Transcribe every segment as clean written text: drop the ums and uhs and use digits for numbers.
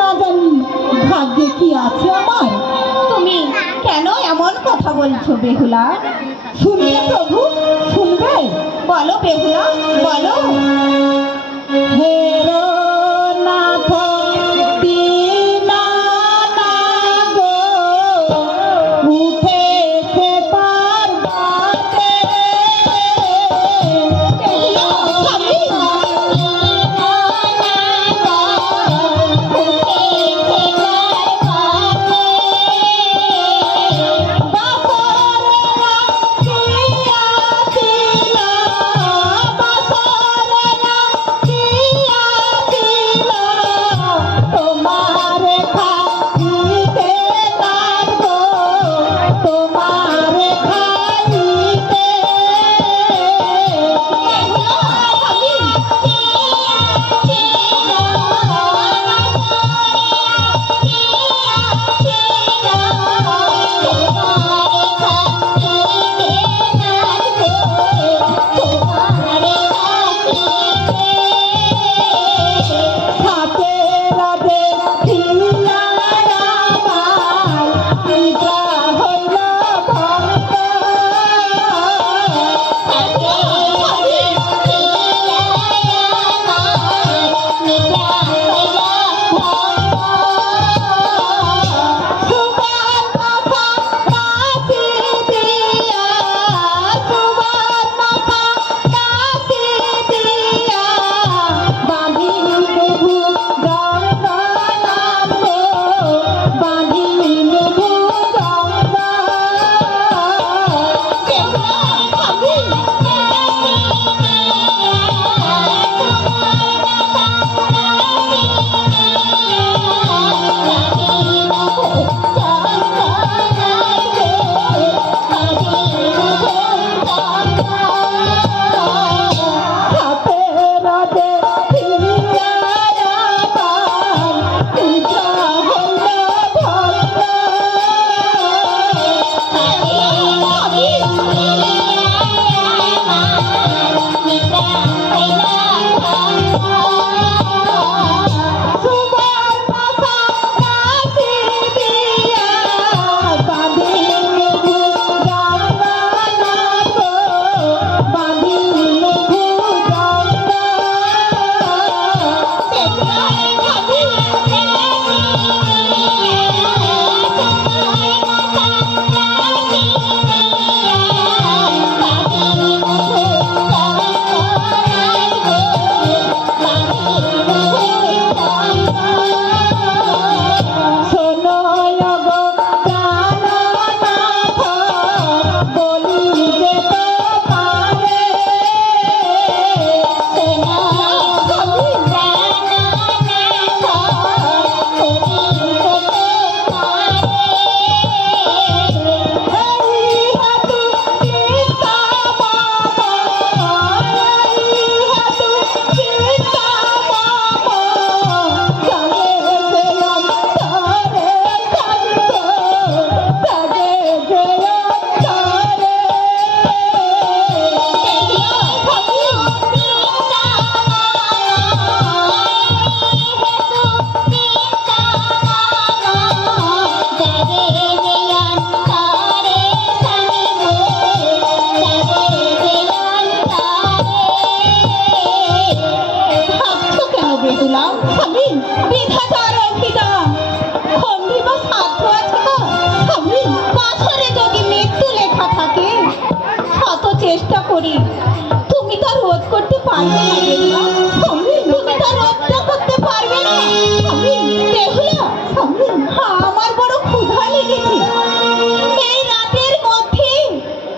না জানি ভাগ্যে কি আছে আমার। তুমি কেন এমন কথা বলছো বেহুলা? শুনবে প্রভু, শুনবে? বলো বেহুলা, বলো। হে নাথ দীনানাথ গো, উঠেছে পার্বতে।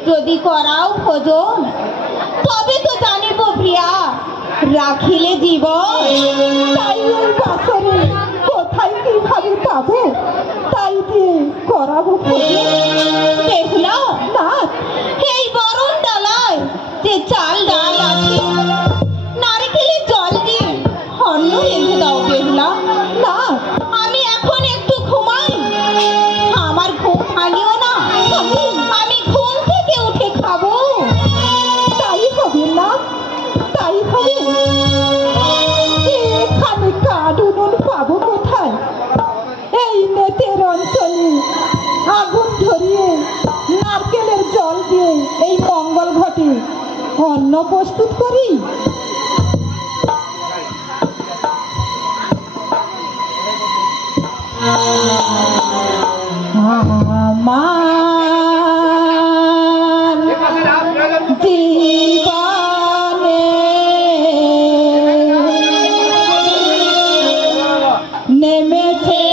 যদি করাও ভোজন তবে তো জানিব প্রিয়া রাখিলে জীবন। তাই ওই বাসরে কোথায় কিভাবে পাবো, তাই দিয়ে করাবো ভোজন। বেহুলা না, এই বরণ ডালায় যে চাল ডাল আছে নারকেলের জল দিয়ে অন্ন রেঁধে দাও বেহুলা। না, আমি এখন একটু ঘুমাই, আমার ঘুম ভাঙিও না, আমি ঘুম থেকে উঠে খাবো। তাই হবে না, তাই হবে। এখানে কাঠ উনুন পাবো কোথায়? অন্ন প্রস্তুত করি। আমার জীবনে নেমেছে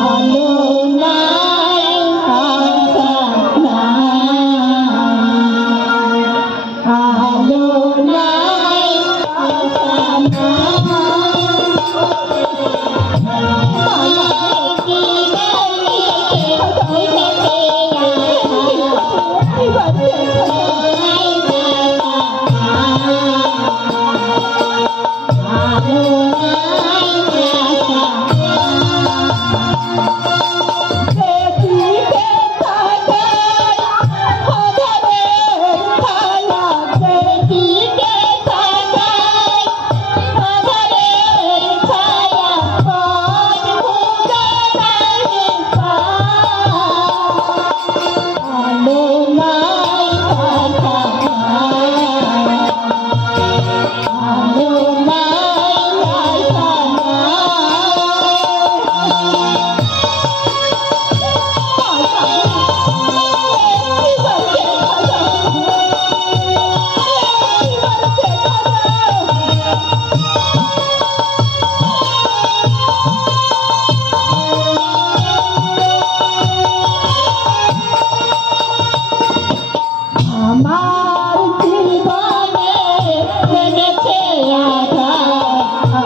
আলো নাই আশা নাই, আলো নাই আশা আমার জীবনে নেমেছে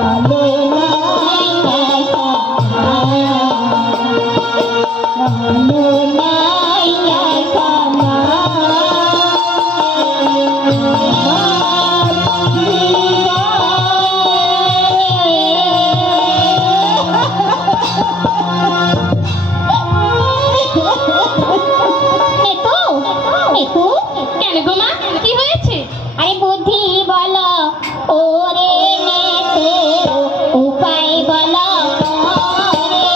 আলো নাই আশা নাই, আলো নাই আশা নাই, আমার নেতু নেতু কেন গো মা কি হয়েছে? আরে বুদ্ধি বলো ওরে নেতু, উপায় বলো ওরে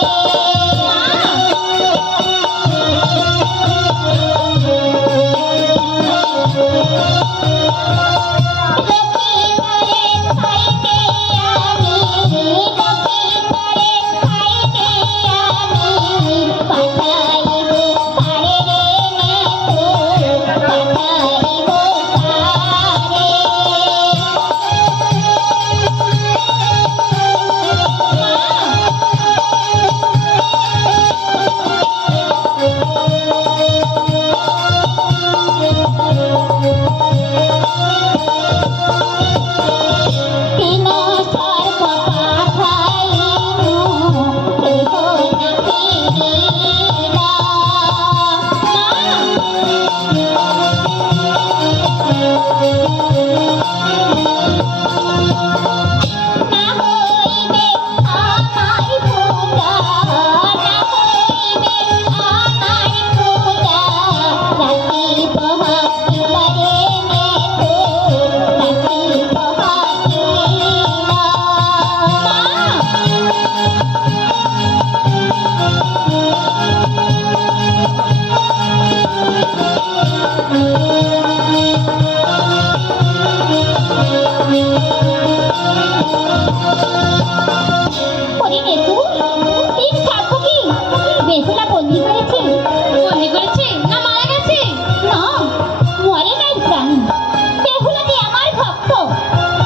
লক্ষ্মীপুরে খাইতে আমি, লক্ষ্মীপুরে খাইতে আমি পাঠাইব কারে রে নেতু, পাঠাইব কারে। তিন সর্প পাঠাইনু, কেহ না ফিরিলা। না হইবে আমার পূজা, না হইবে আমার পূজা, রাতি পোহাইলা রে নেতু, রাতি পোহাইলা। ওরে নেতু, তিন সাপ কি বেহুলা বন্দি করেছে? বন্দি করেছে না মারা গেছে? না, মরে নাই প্রাণী। বেহুলাটি আমার ভক্ত,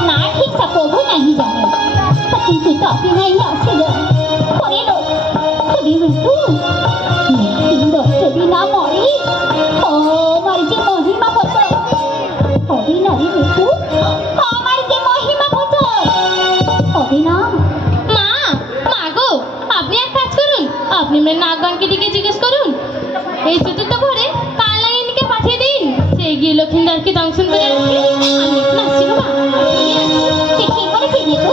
না ঠিক তা প্রভু নাহি জানে। তা কিন্তু তাপি নাই আসিল। ওরে লোক, ওরে নেতু, সুন্দর যদি না মরে, আমার যে মহিমা কত। হবে না রে নেতু, আমার যে মহিমা কত। হবে না। মা মা গো, আপনি এক কাজ করুন, আপনি আমার নাগবানকে দিকে জিজ্ঞেস করুন, এই চতুর্থ ঘরে কালনাগিনীকে পাঠিয়ে দিন, সে গিয়ে লক্ষিন্দারকে দংশন করে আসবে। আমি এখন আসছি গো মা, আমি আসছি। তুই ঠিক বলেছিস নেতু,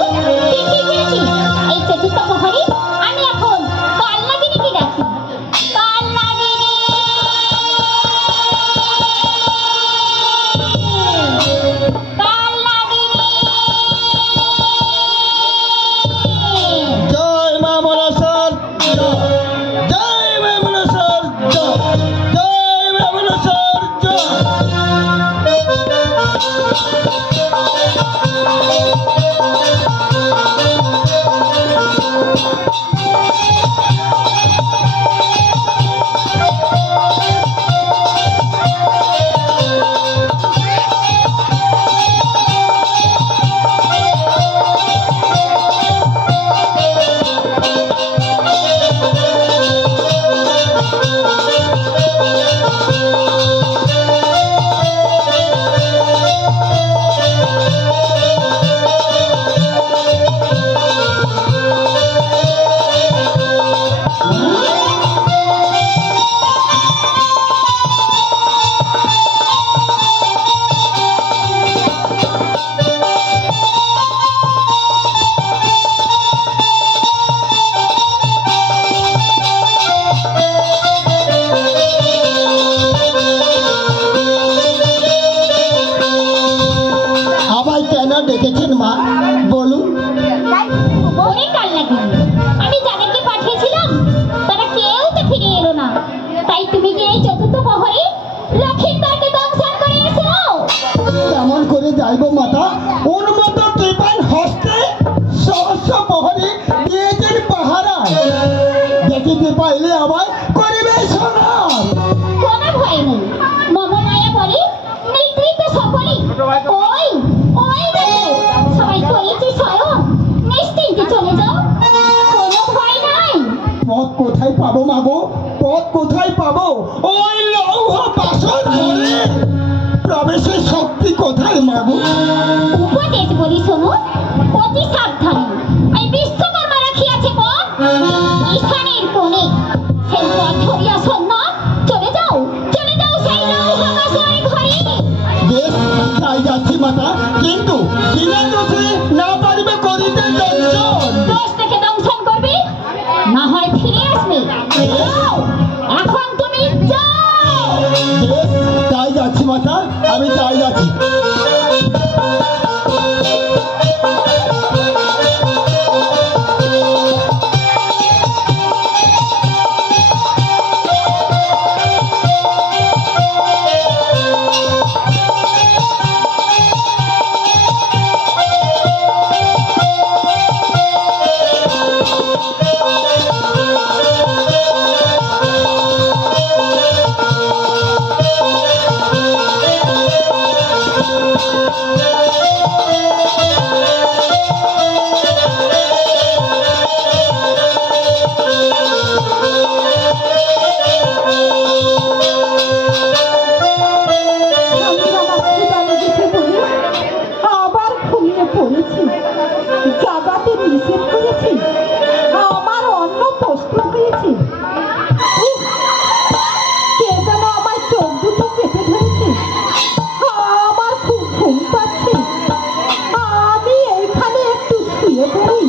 তুই ঠিক বলেছিস। এই চতুর্থ প্রহরে আমি এখন কালনাগিনীকে ডাকি। কালনাগিনী, কালনাগিনী। জয় মা মনসার জয়, জয় মা মনসার জয়। আমায় কেন ডেকেছেন মা বলুন? ওরে কাল লাগে, আমি যাদেরকে পাঠিয়েছিলাম তারা কেউ তো ফিরে এলো না। তাই তুমি কি এই চতুর্থ প্রহরে লক্ষিন্দরকে দংশন করে এসো? কেমন করে যাইব মাতা? ওর মতো কৃপান হস্তে সহস্র প্রহরী দিয়েছেন পাহারায়। দেখিতে পাইলে আমায় করিবে সোনার। কোনো ভয় নেই, মম মায়া বলে নেতৃত্ব সকলে। ওই ওই দেখো সবাই করেছি স্বয়ং, নিশ্চিন্তে চলে যাও, কোনো ভয় নাই। পথ কোথায় পাবো মাগো? পথ কোথায় পাবো? ওই লৌহ বাসন ঘরে প্রবেশের শক্তি কোথায় মাগো? উপদেশ বলি শোনো, অতি সাবধানে। এই বিশ্বকর্মা রাখিয়াছে পথ ঈশানের কোণে, সেই পথ ধরিয়া সন্ন্যাস চলে যাও সেই লৌহ বাসন ঘরে। বেশ, তাই যাচ্ছি মাতা, কিন্তু বিনা দোষে না পারিবে করিতে দর্শন। দোষ থেকে দংশন করবে, না হয় ফিরে আসবে। যাও, এখন তুমি যাও। বেশ, তাই যাচ্ছি মাতা, আমি তাই যাচ্ছি। আমি আমার ক্ষুধা লেগেছে বলে আবার ঘুমিয়ে পড়েছি। জাগাতে নিষেধ করেছি, আমার অন্ন প্রস্তুত হয়েছে। উফ, কে যেন আমার চোখ দুটো চেপে ধরেছে। আমার খুব ঘুম পাচ্ছে, আমি এইখানে একটু শুয়ে পড়ি।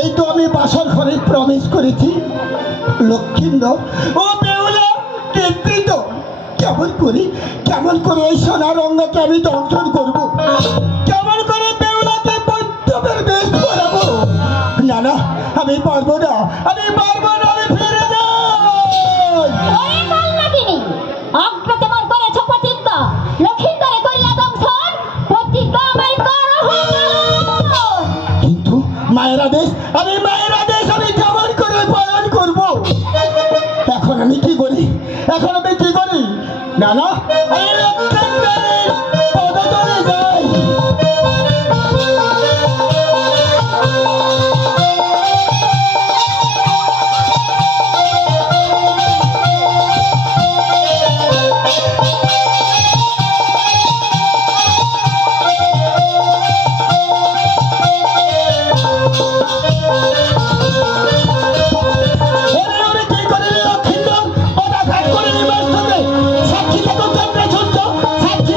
এই তো আমি বাসর ঘরে প্রবেশ করেছি। লক্ষিন্দর ও বেহুলা কেন্দ্রিত, কেমন করে ওই সোনার রঙ্গকে আমি দংশন করবো? কেমন করে বেহুলাকে বৈদ্যবের বেশ পরাবো? না না, আমি পারবো না, আমি ফিরে যাই। ওরে কাল লাগিনি, অগ্রতে মোর করেছ প্রতিজ্ঞা, লক্ষিন্দরে করিয়া দংশন, প্রতিজ্ঞা আমার করো। কিন্তু মায়ের আদেশ, আমি কেমন করে পালন করবো? এখন আমি কি করি? না না, আমি লক্ষিন্দরের পদতলে যাই। সাক্ষী থাকো চন্দ্র সূর্য, সাক্ষী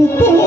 মা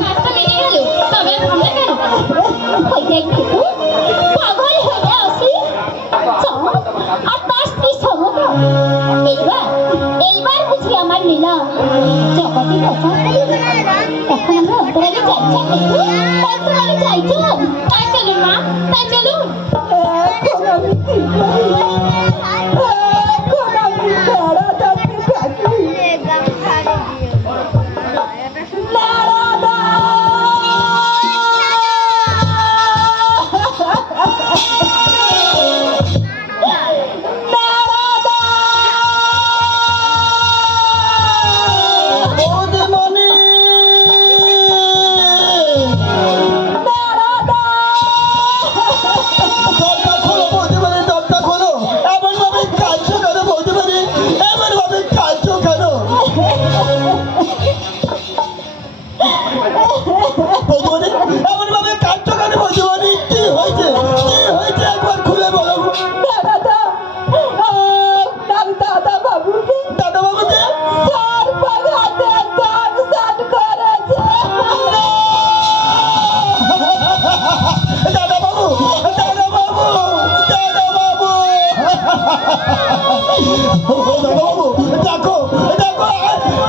কাজটা মিটে গেল, তবে আর থামলে কেন? ওই দেখ দেখু, পাগল হয়ে আসি। চমক আর তার স্ত্রী সমক। এইবার বুঝি আমার লীলা জগতে কথা। এখন আমরা অন্তরালে যাইছি দেখু, অন্তরালে যাইছি। তাই চলুন মা, তাই চলুন। এখন আমি কি করি? এখন আমি বেড়াদাকে ডাকি। নারাদা! নারাদা! বৌদিমণি! নারাদা! দরজা খোলো বৌদিমণি, দরজা খোলো। এমন ভাবে কাঁদছো কেন বৌদিমণি? এমন ভাবে কাঁদছো কেন? বৌদিমণি, এমন ভাবে কাঁদছো কেন বৌদিমণি? কি হয়েছে? কি হয়েছে একবার খুলে বলো। নারাদা! আপনার দাদা বাবুকে দাদা বাবুকে? সর্বঘাতে দংশন করেছে। দাদা বাবু, দাদা বাবু, দাদা বাবু, দাদা বাবু, দেখো দেখো,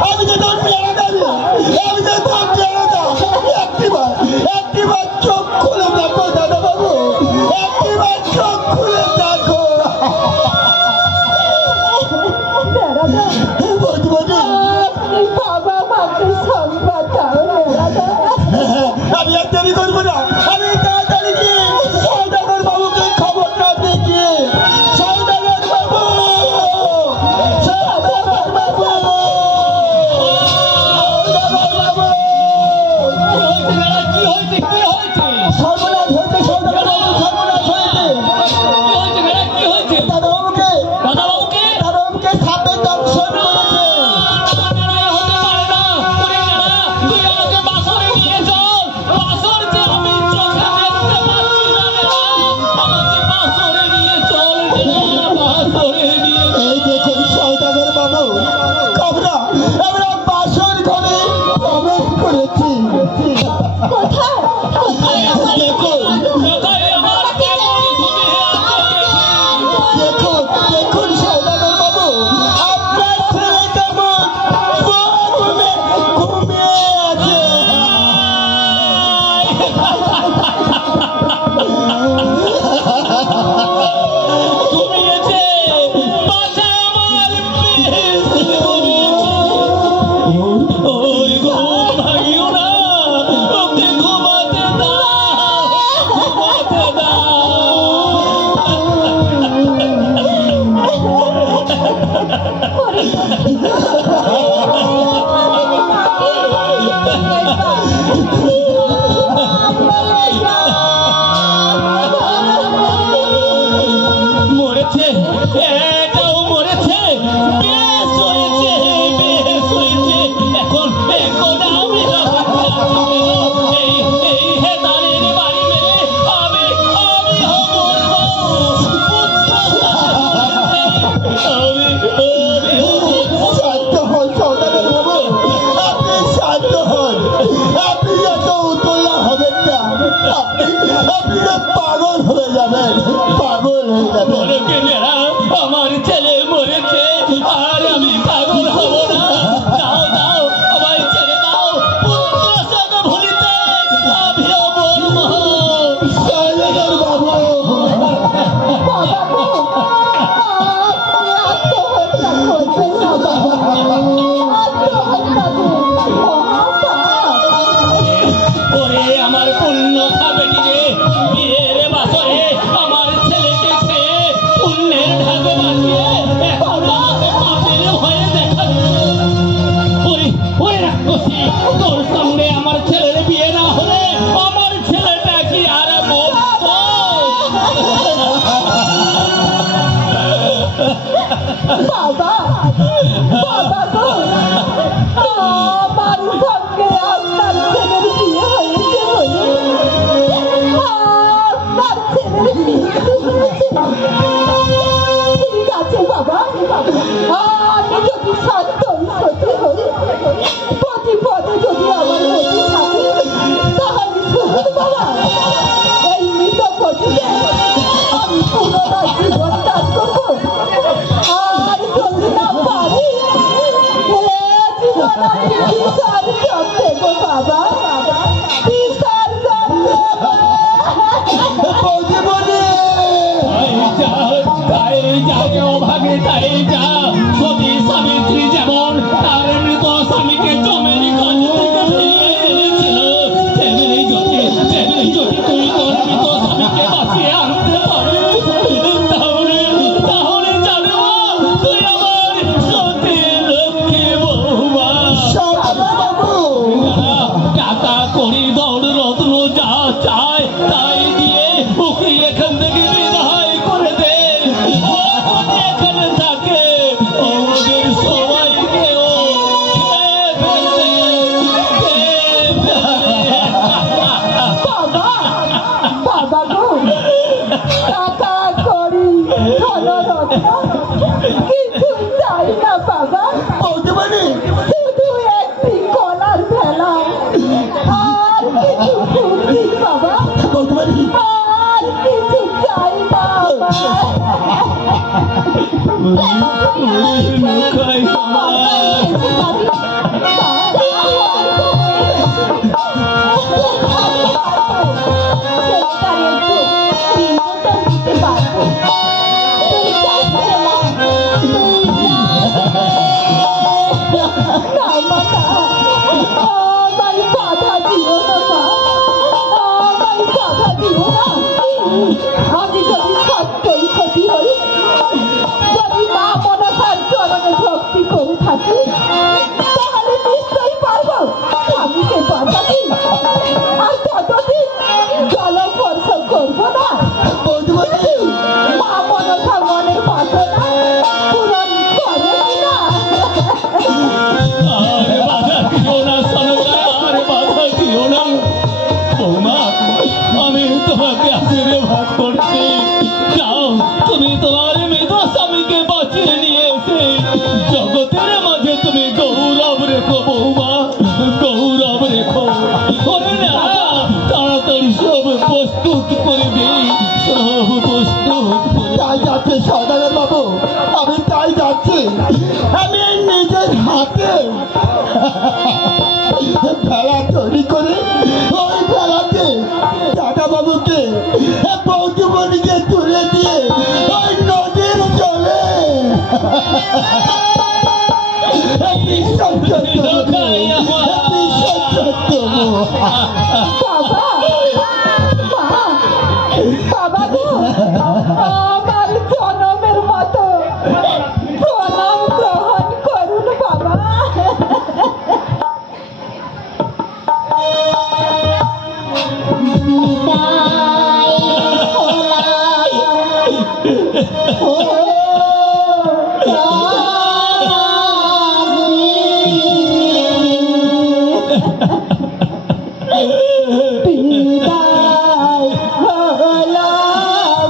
আমি যে তোর পেয়ারা দাবি, আমি যে তোর পেয়ারা দাবি। একটিবার চোখ খুলে দেখো দাদা বাবু, একটিবার চোখ খুলে দেখো। নারাদা! বৌদিমণি, আপনি বাবা মাকে সংবাদ দাও নারাদা। আমি আর দেরি করবো না, আমি তাড়াতাড়ি গিয়ে সৌদাগর বাবুকে খবরটা দিচ্ছি। সৌদাগর বাবু, সৌদাগর বাবু, সৌদাগর বাবু। কি হয়েছে? সর্বনাশ হয়েছে সৌদাগর বাবু, সর্বনাশ হয়েছে। কি হয়েছে? দাদা বাবুকে, দাদাবাবুকে? দাদা বাবুকে সাপে দংশন করেছে। দাঁড়ায় হতে পারে না। ওরে দাদা, তুই আমাকে বাসরে নিয়ে চল। বাসর যে আমি চোখে দেখতে পাচ্ছি না রে। আমাকে বাসরে নিয়ে চল রে, বাসরে নিয়ে চল। এই দেখুন সৌদাগর বাবু, আমরা আমরা বাসর ঘরে প্রবেশ করেছি। কোথায়? কোথায় আমার দেখুন, কোথায় পুরো পাগল হয়ে যাবেন, পাগল হয়ে যাবেন। বলো কেনেরা আমার ছেলে মরেছে আর আমি পাগল হব না। দাও দাও আমায় ছেড়ে দাও, পুত্র সঙ্গ ভুলিতে আমিও মরব। সাইলেন্ট বাবু, বাবা গো, আপনি আত্মহত্যা করবেন না বাবা, আত্মহত্যা করবেন মহাপাপ। ওরে আমার পুণ্য খাবেটি রে, বিয়ের বাসরে আমার ছেলেকে খেয়ে পুণ্যের ঢাক বাঁচিয়ে এখন আমাকে পাপের ভয়ে দেখা দিচ্ছে। ওরে ওরে রাক্ষসী, তোর সঙ্গে আমার ছেলের বিয়ে না হলে আমার ছেলেটা কি আর মরতো? বাবা, বাবা গো, আমার সঙ্গে আপনার ছেলের বিয়ে হয়েছে বলে আপনার ছেলের মৃত্যু হয়েছে। ঠিক আছে বাবা, আমি যদি সত্যই সত্যি হই, প্রতিপদে যদি আমার গতি থাকে, তাহলে শুনুন বাবা, এই মৃত পতিকে আমি পুনরায় জীবন দান করবো। আর যদি না পারি, জীবন আমি বিসর্জন দেবো বাবা, বিসর্জন দেবো। বৌদিমণি, তাই যা অভাগে তাই যা, সতী সাবিত্রী যেমন তার মৃত স্বামীকে জমের কাজ থেকে ফিরিয়ে এনেছিল, তেমনি যদি তুই তোর মৃত স্বামীকে বাঁচিয়ে আনতে পারিস, তাহলে তাহলে জানো তুই আমার সতী লক্ষ্মী বৌমা। বাবু, টাকা করি দৌড় রত্ন যা চায় তাই দিয়ে ওকে এখান থেকে বিদায় করে দে। ও যদি এখানে থাকে আমাদের সবাইকেও খেয়ে ফেলবে, খেয়ে ফেলবে। বাবা, বাবা গো, টাকা করি ধনরত্ন কিছু চাই না বাবা, বৌদিমণি, শুধু একটি কলার ভেলা আর কিছু ফুল দিন বাবা, বৌদিমণি, আর কিছু চাই না আমার। নৌকায় আমার আমি যদি সত্যই সত্যি হই, যদি মা মনসার চরণে ভক্তি করে থাকি, তাহলে নিশ্চয়ই পারবো স্বামীকে বাঁচাতে। আর ততদিন জলস্পর্শ করবো না। বৌদিমণি, মা মনসা মনের বাসনা পূরণ করে কিনা। আর বাধা দিও না সনকা, আর বাধা দিও না বৌমা, আমি তোমাকে আশীর্বাদ করছি। যাও তুমি তোমার মৃত স্বামীকে বাঁচিয়ে নিয়ে এসে জগতের মাঝে তুমি গৌরব রেখো বৌমা, গৌরব রেখো। ওরে না, তাড়াতাড়ি সব প্রস্তুত করে দিই, সব প্রস্তুত করে তাই যাচ্ছে সদাগর বাবু, আমি তাই যাচ্ছি। আমি এই নিজের হাতে ভেলা তৈরি করে ওই ভেলাতে দাদা বাবুকে বৌদিমণিকে তুলে দিয়ে ওই নদীর জলে বিসর্জন দেবো, বিসর্জন দেবো। বাবা, মা, বাবা গো, আমার জনমের মতো প্রণাম গ্রহণ করুন বাবা। বিদায় হলাম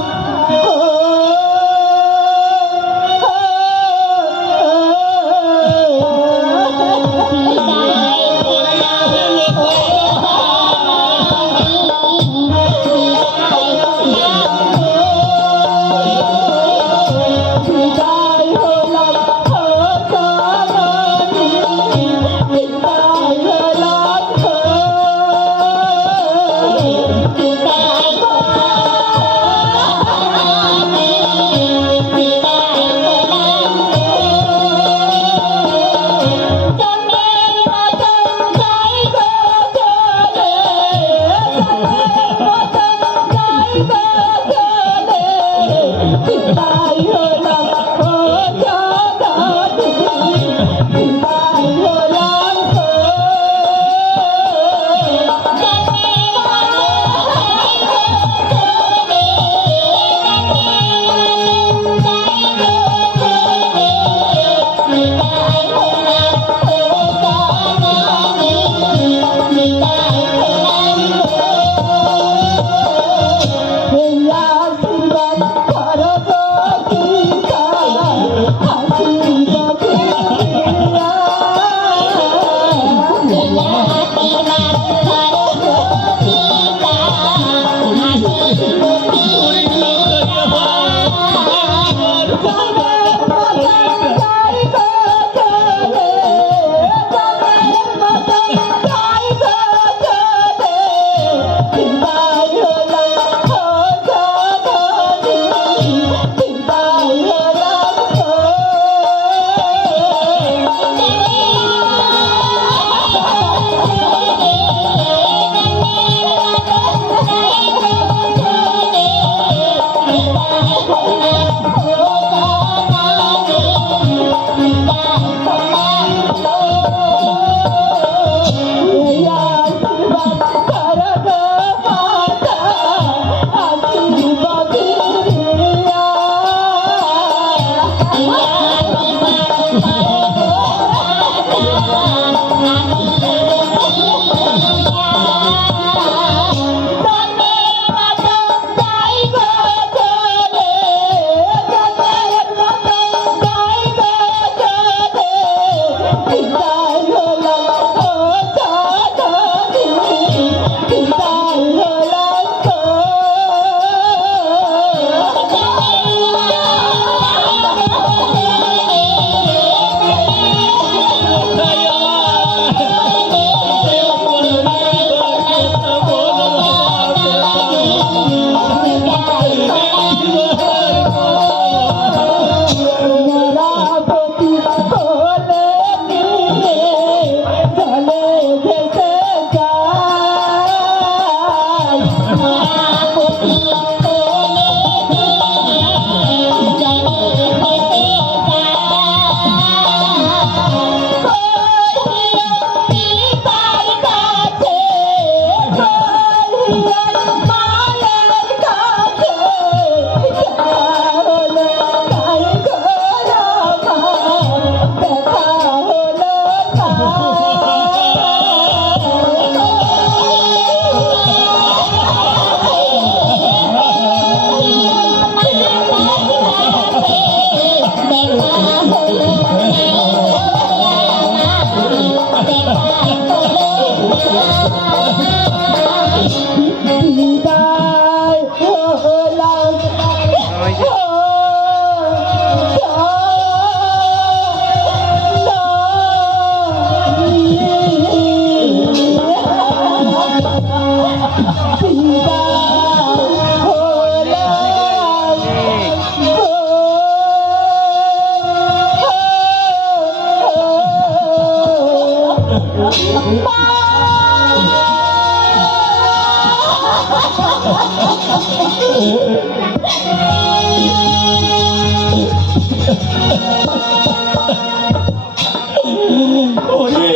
ওরে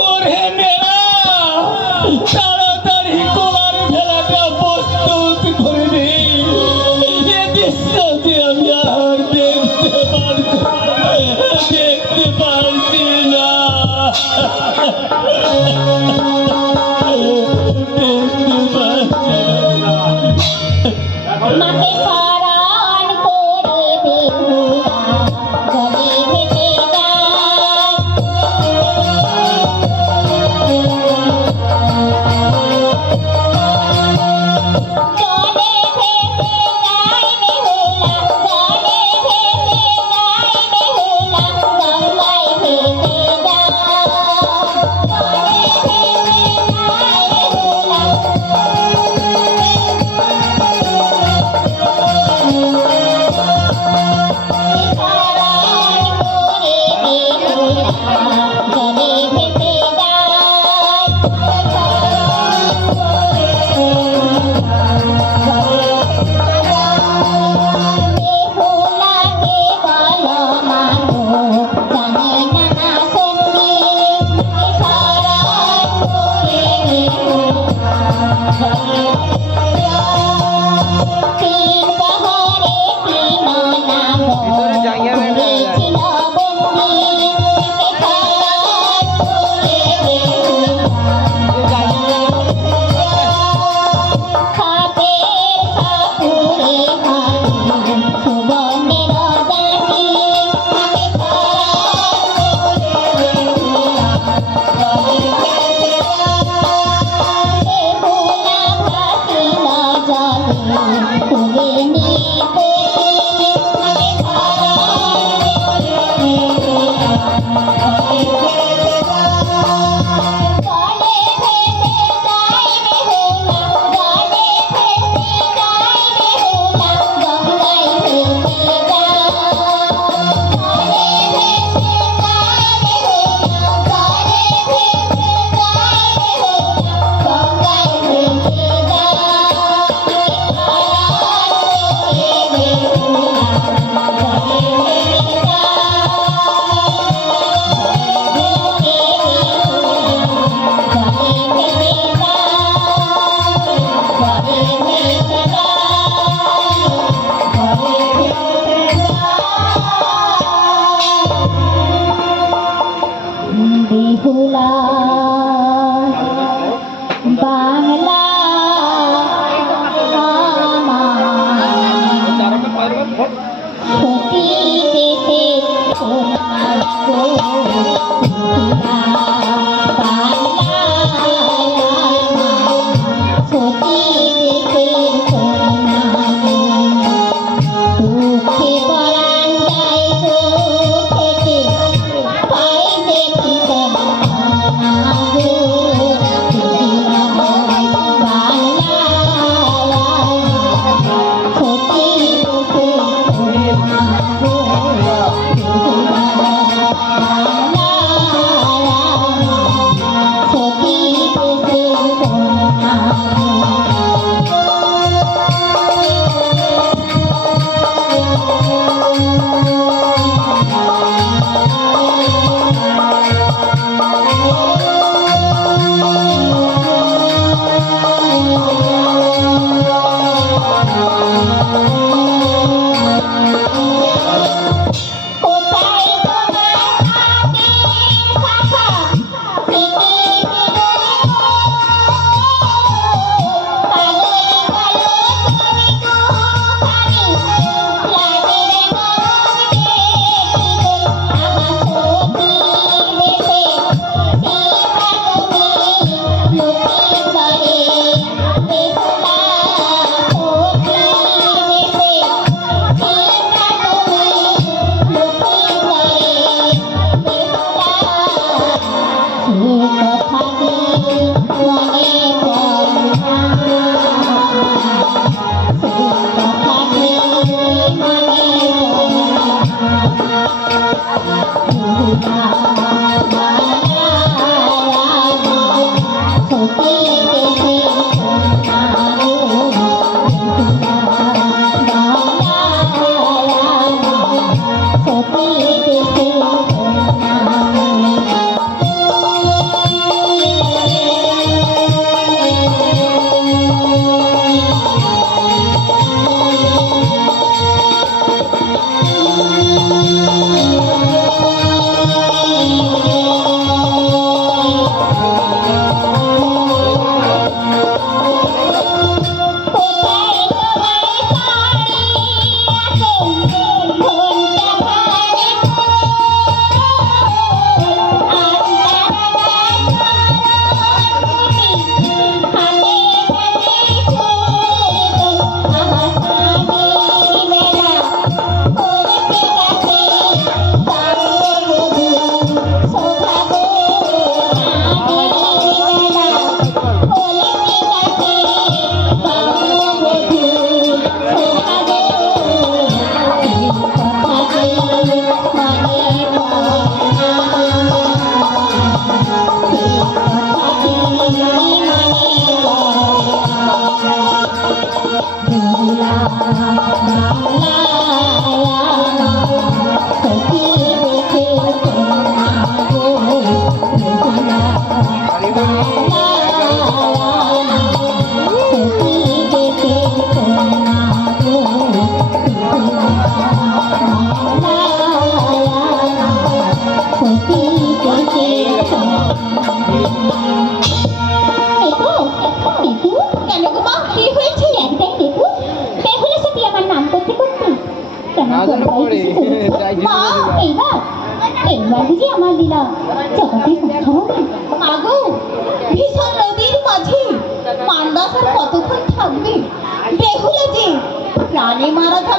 ওরে মেলা তাড়াতাড়ি কোলার ভেলাটা প্রস্তুত করে নে এ দৃশ্যটি আমি আর দেখতে পারছি না মাকে সারান করে বেহুলা জলে ভেসে যায় জলে ভেসে যায় বেহুলা জলে ভেসে যায় বেহুলা গঙ্গায় ভেসে যায় জলে ভেসে যায় বেহুলা সারান করে বেহুলা জলে ভেসে বেহুলাকে বলো মানো জানে না না সত্যি সারান করে বেহুলা তিন পাহাড়ে তিন নাম হয়েছিল বন্দি সারান করে খাপের সাপুরে হাতি সুবর্ণের জাতি আমি সারান করে বেহুলা ভাসিল জলে তুলে নিতে আমি সারান জলে ভেসে যায় বেহুলা জলে ভেসে যায় বেহুলা গঙ্গায় ভেসে যায় জলে ভেসে যায় বেহুলা জলে ভেসে যায় বেহুলা গঙ্গায় ভেসে যায় সারান করে বেহুলা জলে ভেসে বেহুলা বাংলা সতী দেশে সোনার বাংলা সতী দেশে সোনার দুঃখে পরাণ যায় দুঃখে পাই দেখি সতী বেহুলা মালায়ানা সখী দেখে কন্যা গো বেহুলা মালায়ানা সখী দেখে কন্যা গো বেহুলা মালায়ানা সখী দেখে দেখো দেখো কেন গো মা কি হয়েছে? দেখ দেখ দেখো বেহুলা সাথে আমার নাম করতে করতে কেমন গল্পাই কিছু করেছে। মা এইবার বুঝি আমার লীলা জগতে কথা হবে। মাগো ভীষণ নদীর মাঝে মান্দাস আর কতক্ষণ থাকবে? বেহুলা যে প্রাণে মারা যাবে।